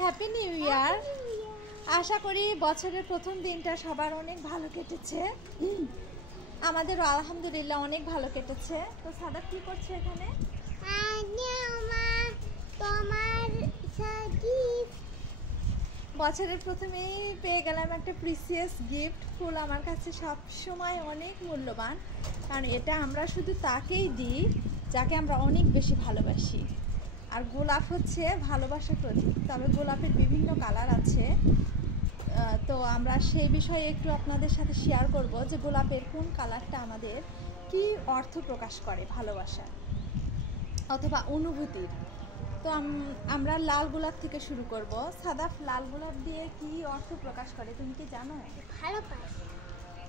Happy new year. আশা করি বছরের প্রথম দিনটা সবার অনেক ভালো কেটেছে। আমাদেরও আলহামদুলিল্লাহ অনেক ভালো কেটেছে। তো সাদা কি করছে এখানে? বছরের প্রথমেই পেয়ে গেলাম একটা প্রিসিয়াস গিফট। ফুল আমার কাছে সব সময় অনেক মূল্যবান, কারণ এটা আমরা শুধু তাকেই দিই যাকে আমরা অনেক বেশি ভালোবাসি। আর গোলাপ হচ্ছে ভালোবাসার প্রতীক, তবে গোলাপের বিভিন্ন কালার আছে। তো আমরা সেই বিষয়ে একটু আপনাদের সাথে শেয়ার করব যে গোলাপের কোন কালারটা আমাদের কি অর্থ প্রকাশ করে, ভালোবাসা অথবা অনুভূতির। তো আমরা লাল গোলাপ থেকে শুরু করব। সাদা লাল গোলাপ দিয়ে কি অর্থ প্রকাশ করে তুমি কি জানো? ভালোবাসা।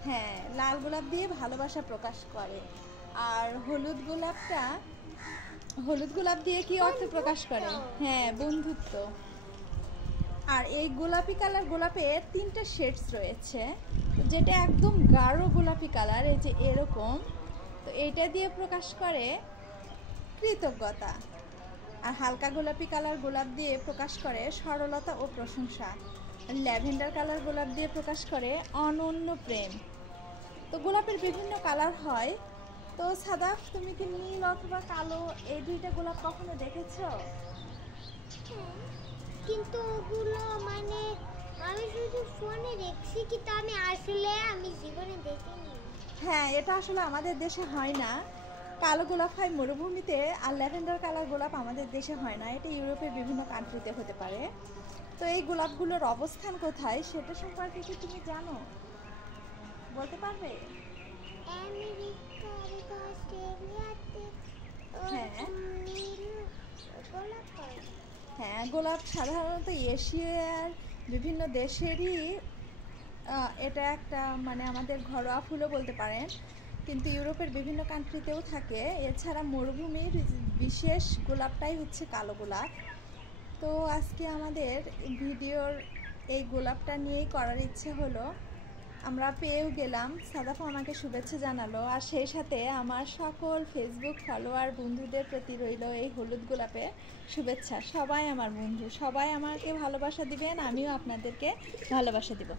হ্যাঁ, লাল গোলাপ দিয়ে ভালোবাসা প্রকাশ করে। আর হলুদ গোলাপ দিয়ে কি অর্থ প্রকাশ করে? হ্যাঁ, বন্ধুত্ব। আর এই গোলাপি কালার, গোলাপের 3টে শেডস রয়েছে। যেটা একদম গাঢ় গোলাপি কালার, এই যে এরকম, তো এইটা দিয়ে প্রকাশ করে কৃতজ্ঞতা। আর হালকা গোলাপি কালার গোলাপ দিয়ে প্রকাশ করে সরলতা ও প্রশংসা। ল্যাভেন্ডার কালার গোলাপ দিয়ে প্রকাশ করে অনন্য প্রেম। তো গোলাপের বিভিন্ন কালার হয়। তো সাদা, তুমি কি নীল অথবা কালো এই দুইটা গোলাপ কখনো দেখেছো? কিন্তু ওগুলো মানে আমি শুধু ফোনে দেখছি, কিন্তু আমি জীবনে দেখিনি। হ্যাঁ, এটা আসলে আমাদের দেশে হয় না। কালো গোলাপ হয় মরুভূমিতে, আর ল্যাভেন্ডার কালার গোলাপ আমাদের দেশে হয় না। এটা ইউরোপের বিভিন্ন কান্ট্রিতে হতে পারে। তো এই গোলাপগুলোর অবস্থান কোথায় সেটা সম্পর্কে কি তুমি জানো? বলতে পারবে? আমেরিকা, অস্ট্রেলিয়াতে হ্যাঁ গোলাপ হয়। হ্যাঁ, গোলাপ সাধারণত এশিয়ার বিভিন্ন দেশেরই এটা একটা মানে আমাদের ঘরোয়া ফুলও বলতে পারেন, কিন্তু ইউরোপের বিভিন্ন কান্ট্রিতেও থাকে। এছাড়া মরুভূমির বিশেষ গোলাপটাই হচ্ছে কালো গোলাপ। তো আজকে আমাদের ভিডিওর এই গোলাপটা নিয়েই করার ইচ্ছে হলো। আমরা পেয়েও গেলাম, সাদাফা আমাকে শুভেচ্ছা জানালো, আর সেই সাথে আমার সকল ফেসবুক ফলোয়ার বন্ধুদের প্রতি রইল এই হলুদ গোলাপের শুভেচ্ছা। সবাই আমার বন্ধু, সবাই আমাকে ভালোবাসা দিবেন, আমিও আপনাদেরকে ভালোবাসা দিব।